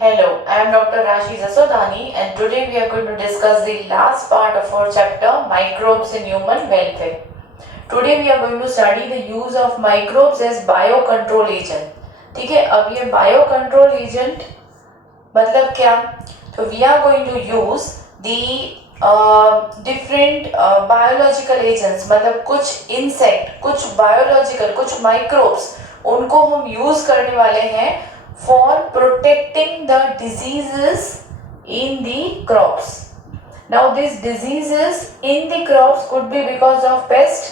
Hello, I am Dr. Rashi Zasodani and today we are going to discuss the last part of our chapter Microbes in Human Welfare. Today we are going to study the use of microbes as biocontrol agent. ठीक है, अब ये biocontrol agent मतलब क्या? तो we are going to use the different biological agents, मतलब कुछ insect, कुछ biological, कुछ microbes, उनको हम use करने वाले हैं for protecting the diseases in the crops. Now these diseases in the crops could be because of pest,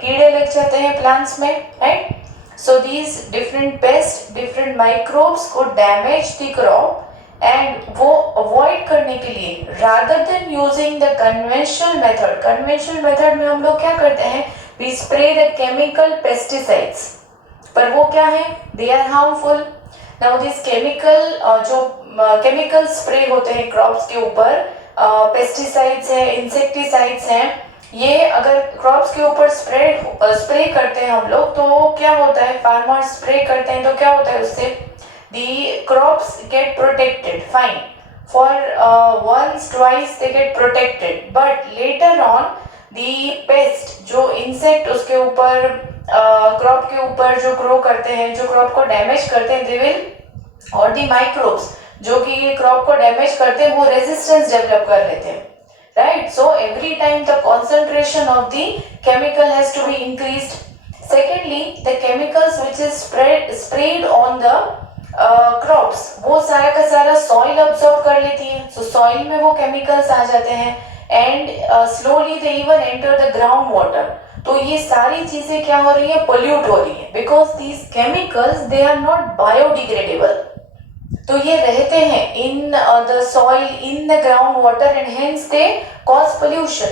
कीड़े लग जाते हैं plants में, right? So these different pests, different microbes could damage the crop and वो avoid करने के लिए rather than using the conventional method में हम लोग क्या करते हैं? We spray the chemical pesticides. पर वो क्या है? They are harmful. Now this chemical spray होते हैं क्रॉप्स के ऊपर, पेस्टिसाइड्स हैं, इंसेक्टिसाइड्स हैं, ये अगर क्रॉप्स के ऊपर स्प्रे करते हैं हम लोग तो क्या होता है? फार्मर्स स्प्रे करते हैं तो क्या होता है उससे? The crops get protected, fine. For once, twice they get protected, but later on the pest, जो insect उसके ऊपर क्रॉप के ऊपर जो ग्रो करते हैं, जो क्रॉप को डैमेज करते हैं, दे विल, और दी माइक्रोब्स जो कि क्रॉप को डैमेज करते हैं वो रेजिस्टेंस डेवलप कर लेते हैं, right? So every time the concentration of the chemical has to be increased. Secondly, the chemicals which is spread on the crops वो सारा का सारा सॉइल अब्सॉर्ब कर लेती है, सो सॉइल में वो केमिकल्स आ जाते हैं and slowly they even enter the ground water. तो ये सारी चीजें क्या हो रही है? पोल्यूट हो रही है, because these chemicals they are not biodegradable. तो ये रहते हैं in the soil, in the ground water and hence they cause pollution.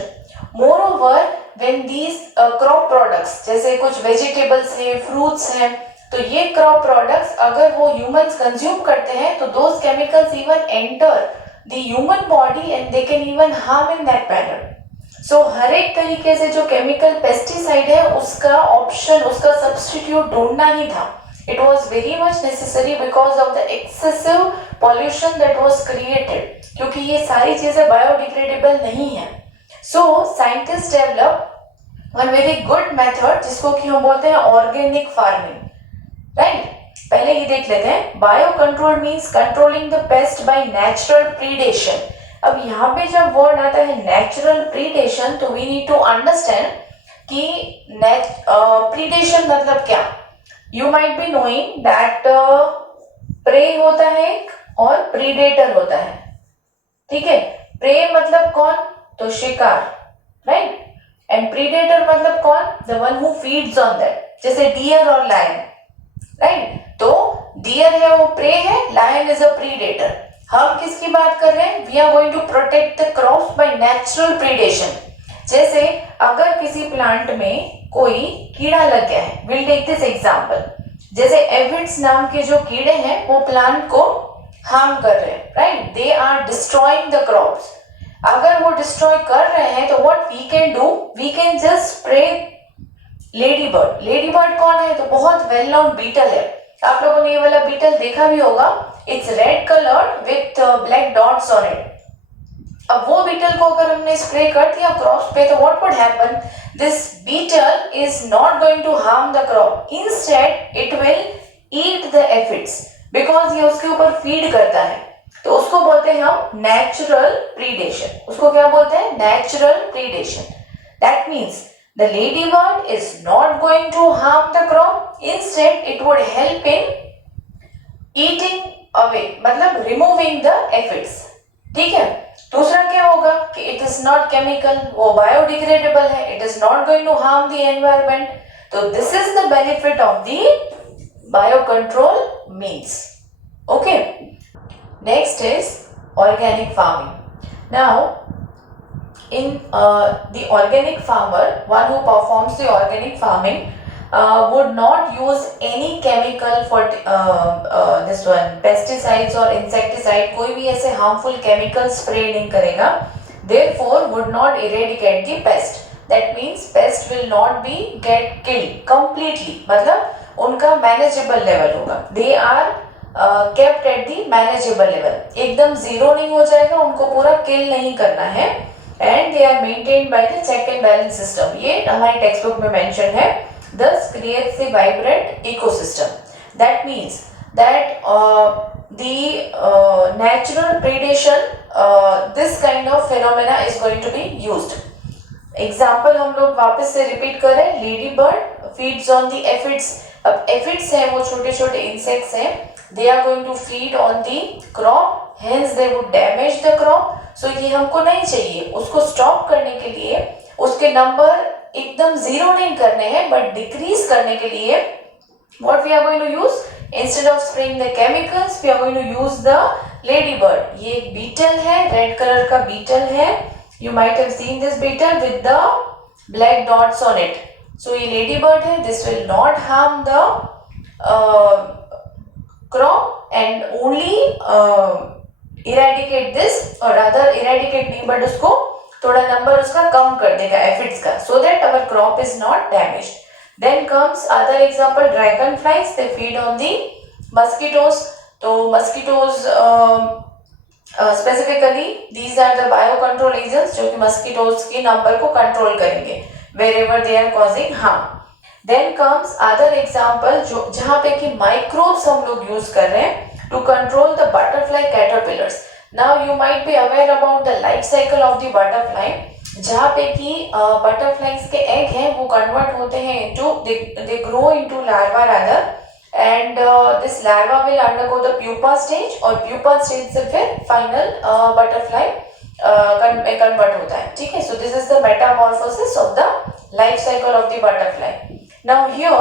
Moreover when these crop products, जैसे कुछ वेजिटेबल्स हैं, फ्रूट्स हैं, तो ये क्रॉप प्रोडक्ट्स अगर वो ह्यूमंस कंज्यूम करते हैं तो those chemicals even enter the human body and they can even harm in that manner. So हर एक तरीके से जो केमिकल पेस्टिसाइड है उसका ऑप्शन, उसका सब्स्टिट्यूट ढूंढना ही था. It was very much necessary because of the excessive pollution that was created, क्योंकि ये सारी चीजें biodegradable नहीं है. So scientists develop one very good method जिसको कि हम बोलते हैं organic farming, right? पहले ये देख लेते हैं. Biocontrol means controlling the pest by natural predation. अब यहाँ पे जब वर्ड आता है नेचुरल प्रीडेशन तो वी नीड टू अंडरस्टैंड कि प्रीडेशन मतलब क्या. You might be knowing that prey होता है एक और प्रीडेटर होता है, ठीक है? प्रे मतलब कौन? तो शिकार, राइट? एंड प्रीडेटर मतलब कौन? The one who feeds on that, जैसे डियर और लायन, राइट? तो डियर है वो प्रे है, लायन इज अ प्रीडेटर. हम किसकी बात कर रहे हैं? We are going to protect the crops by natural predation. जैसे अगर किसी प्लांट में कोई कीड़ा लग गया है, विल टेक दिस एग्जांपल, जैसे एविड्स नाम के जो कीड़े हैं वो प्लांट को हार्म कर रहे हैं, right? They are destroying the crops. अगर वो डिस्ट्रॉय कर रहे हैं तो what we can do? We can just spray lady bird. Lady bird कौन है? तो बहुत वेल नोन बीटल है. आप लोगों ने ये वाला बीटल देखा भी होगा. It's red coloured with black dots on it. अब वो बीटल को अगर हमने स्प्रे कर दिया क्रॉप पे तो what would happen? This beetle is not going to harm the crop, instead it will eat the aphids, because ये उसके ऊपर फीड करता है. तो उसको बोलते हैं हम नेचुरल प्रीडेशन. उसको क्या बोलते हैं? Natural predation. That means the ladybird is not going to harm the crop, instead it would help in eating away, मतलब removing the aphids, ठीक है? दूसरा क्या होगा कि it is not chemical, वो biodegradable है, it is not going to harm the environment. तो this is the benefit of the biocontrol means. Okay, next is organic farming. Now in the organic farmer, one who performs the organic farming would not use any chemical for this one pesticides or insecticide. कोई भी ऐसे harmful chemical spray नहीं करेगा. Therefore would not eradicate the pest. That means pest will not be get killed completely. मतलब उनका manageable level होगा. They are kept at the manageable level, एकदम zero नहीं हो जाएगा, उनको पूरा किल नहीं करना है, and they are maintained by the check and balance system, ये हमारी टेक्स्ट बुक में मेंशन है, thus creates a vibrant ecosystem. That means that the natural predation, this kind of phenomena is going to be used. Example हम लोग वापस से repeat कर रहे हैं, lady bird feeds on the aphids. अब एफिड्स हैं वो छोटे छोटे इंसेक्ट्स हैं, they are going to feed on the crop, hence they would damage the crop. So ये हमको नहीं चाहिए, उसको स्टॉप करने के लिए उसके नंबर एकदम जीरो नहीं करने हैं, बट डिक्रीज करने के लिए what we are going to use, instead of spraying the chemicals we are going to use the ladybird। ये एक बीटल है, रेड कलर का बीटल है, you might have seen this beetle with the black dots on it। so ये ladybird है, this will not harm the crop and only eradicate this, or rather eradicate नहीं but उसको थोड़ा number उसका कम कर देगा एफिड्स का, so that our crop is not damaged। then comes other example, dragonflies, they feed on the mosquitoes। तो mosquitoes specifically these are the biocontrol agents जो कि mosquitoes की नंबर को कंट्रोल करेंगे wherever they are causing harm। then comes other example जो जहाँ पे कि microbes हम लोग यूज कर रहे हैं to control the butterfly caterpillars। now you might be aware about the life cycle of the butterfly, जहाँ पे कि बटरफ्लाइज के एग हैं वो कन्वर्ट होते हैं into they grow into larva rather, and this larva will undergo the pupa stage, और pupa stage से फिर final butterfly में convert होता है, ठीक है। so this is the metamorphosis of the life cycle of the butterfly। now here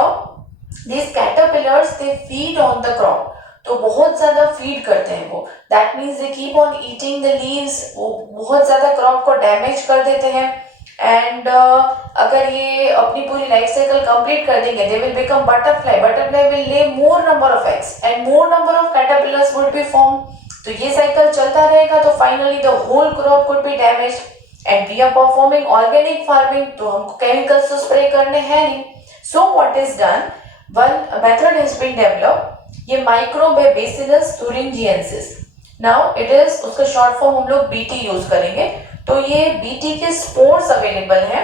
these caterpillars they feed on the crop, तो बहुत ज्यादा फीड करते हैं वो, that means they keep on eating the leaves, वो बहुत ज्यादा क्रॉप को डैमेज कर देते हैं, एंड अगर ये अपनी पूरी लाइफ साइकिल कंप्लीट कर देंगे they will become butterfly, butterfly will lay more number of eggs and more number of caterpillars would be form. तो ये साइकिल चलता रहेगा, तो finally the whole crop could be damaged and we are performing organic farming, तो हमको chemicals तो spray करने हैं नहीं। So what is done, one method has been developed, ये माइक्रोब है bacillus thuringiensis। Now it is, उसका शॉर्ट फॉर्म हम लोग बीटी यूज करेंगे, तो ये बीटी के स्पोर्स अवेलेबल हैं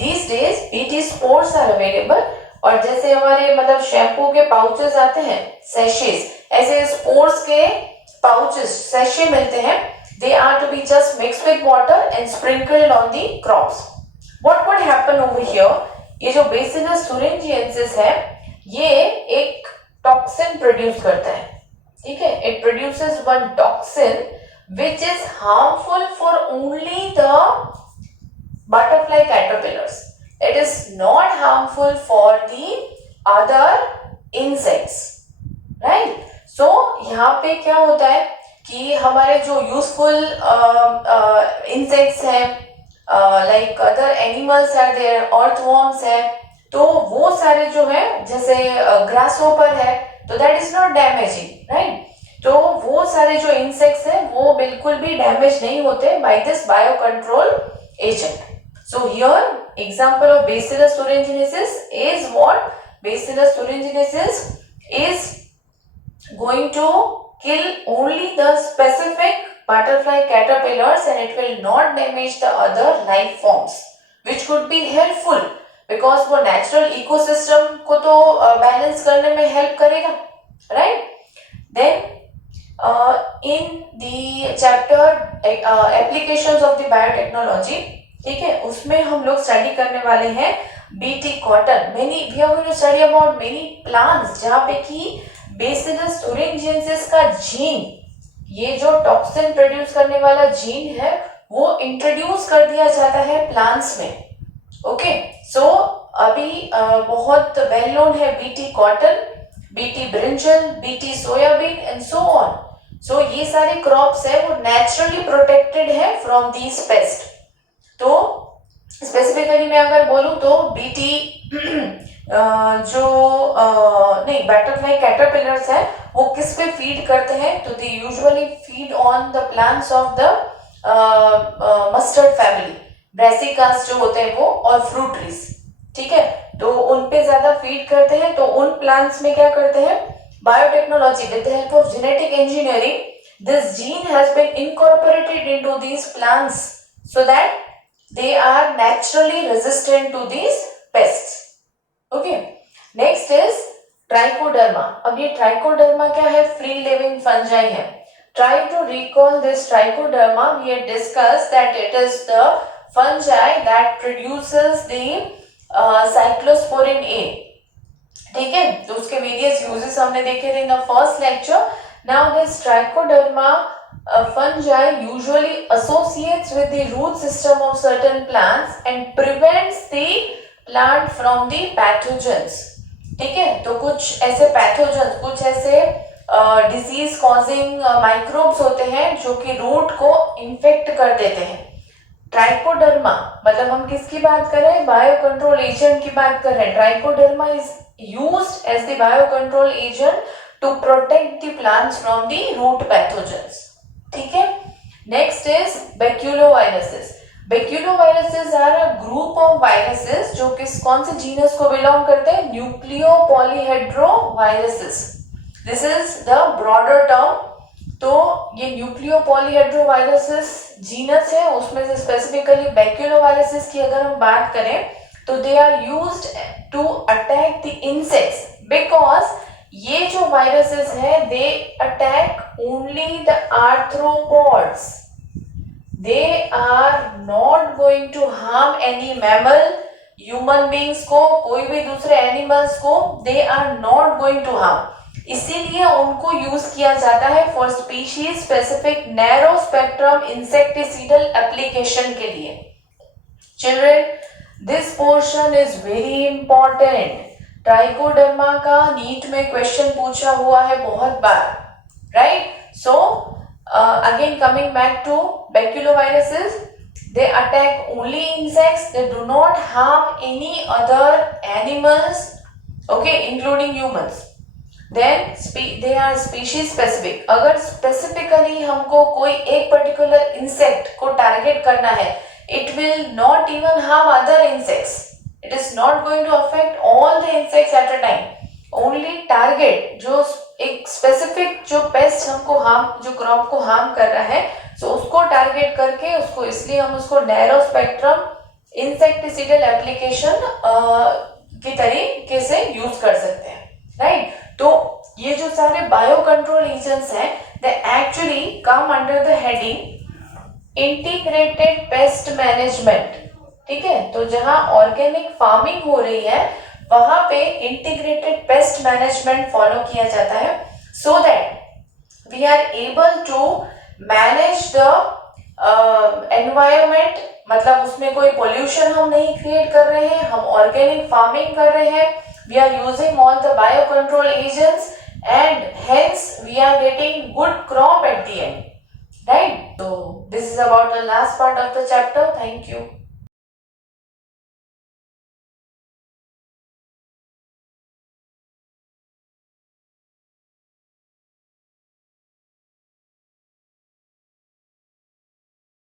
these days, BT spores are available. और जैसे हमारे मतलब शैम्पू के पाउचेस आते हैं सैशेस, ऐसे स्पोर्स के पाउचेस सैशे मिलते हैं, they are to be just mixed with water and sprinkled on the crops। what would happen over here, ये जो बेसिलस thuringiensis है ये एक टॉक्सिन प्रोड्यूस करता है, ठीक है, it produces one toxin which is harmful for only the butterfly caterpillars, it is not harmful for the other insects, right. So यहाँ पे क्या होता है कि हमारे जो यूजफुल इंसेक्ट्स हैं like other animals are there, earthworms है, तो वो सारे जो है जैसे ग्रास होपर है तो that is not damaging, right. तो वो सारे जो इंसेक्ट्स हैं वो बिल्कुल भी डैमेज नहीं होते by this bio control agent. So here example of bacillus thuringiensis is what, bacillus thuringiensis is going to kill only the specific butterfly caterpillars and it will not damage the other life forms which could be helpful because वो natural ecosystem को तो balance करने में help करेगा, right. Then in the chapter applications of the biotechnology, ठीक है, उसमें हम लोग स्टडी करने वाले हैं BT cotton, many we are going to study about many plants जहाँ पे कि बेसिलस thuringiensis का जीन, ये जो टॉक्सिन प्रोड्यूस करने वाला जीन है वो इंट्रोड्यूस कर दिया जाता है प्लांट्स में, ओके। सो अभी बहुत वेल नोन है BT cotton, BT brinjal, BT soybean and so on. So ये सारे क्रॉप्स है वो नेचुरली प्रोटेक्टेड है फ्रॉम दीज पेस्ट। तो स्पेसिफिकली मैं अगर बोलूं तो बीटी जो नहीं बटरफ्लाई कैटरपिलर्स है वो किस पे फीड करते हैं, तो they usually feed on the plants of the mustard family, brassicas जो होते हैं वो, और फ्रूट ट्रीज, ठीक है, तो उन पे ज्यादा फीड करते हैं। तो उन प्लांट्स में क्या करते हैं, biotechnology, with the help of genetic engineering, this gene has been incorporated into these plants so that they are naturally resistant to these pests. Okay. Next is trichoderma. अब ये trichoderma क्या है? Free living fungi है. Try to recall this trichoderma. We had discussed that it is the fungi that produces the cyclosporin A. ठीक है, तो उसके various uses हमने देखे थे in the first lecture. Now this trichoderma fungi usually associates with the root system of certain plants and prevents the plant from the pathogens. ठीक है, तो कुछ ऐसे पैथोजेंस, कुछ ऐसे डिजीज कॉजिंग माइक्रोब्स होते हैं जो कि रूट को इन्फेक्ट कर देते हैं. ट्राइकोडर्मा मतलब हम किसकी बात कर रहे हैं? बायो कंट्रोल एजेंट की बात कर रहे हैं. Trichoderma is used as the biocontrol agent to protect the plants from the root pathogens. ठीक है. Next is baculoviruses. Baculoviruses are a group of viruses जो किस कौन से जीनस को बिलोंग करते हैं? न्यूक्लियोपॉलीहेड्रोवायरसेस. This is the broader term. तो ये न्यूक्लियोपॉलीहेड्रोवायरसेस जीनस है, उसमें से स्पेसिफिकली बैक्यूलोवायरसेस की अगर हम बात करें तो they are used to attack the insects, because ये जो वायरसेस है they attack only the arthropods. They are not going to harm any mammal, human beings को, कोई भी दूसरे एनिमल्स को they are not going to harm. इसीलिए उनको यूज किया जाता है for species specific narrow spectrum insecticidal application के लिए. Children, this portion is very important. Trichoderma का नीट में क्वेश्चन पूछा हुआ है बहुत बार, right? So again coming back to baculoviruses, they attack only insects, they do not harm any other animals, okay, including humans. Then they are species specific. अगर specifically हमको कोई एक particular insect को target करना है, it will not even harm other insects. It is not going to affect all the insects at a time. Only target जो एक specific जो pest हमको harm, जो crop को harm कर रहा है, so उसको target करके उसको, इसलिए हम उसको narrow spectrum insecticidal application की तरीके से use कर सकते हैं, right? तो ये जो सारे bio control agents हैं, they actually come under the heading integrated pest management. ठीक है, तो जहां ऑर्गेनिक फार्मिंग हो रही है वहां पे इंटीग्रेटेड पेस्ट मैनेजमेंट फॉलो किया जाता है, so that we are able to manage the environment. मतलब उसमें कोई पोल्यूशन हम नहीं क्रिएट कर रहे हैं, हम ऑर्गेनिक फार्मिंग कर रहे हैं, we are using all the bio control agents and hence we are getting good crop at the end, right? So this is about the last part of the chapter. Thank you.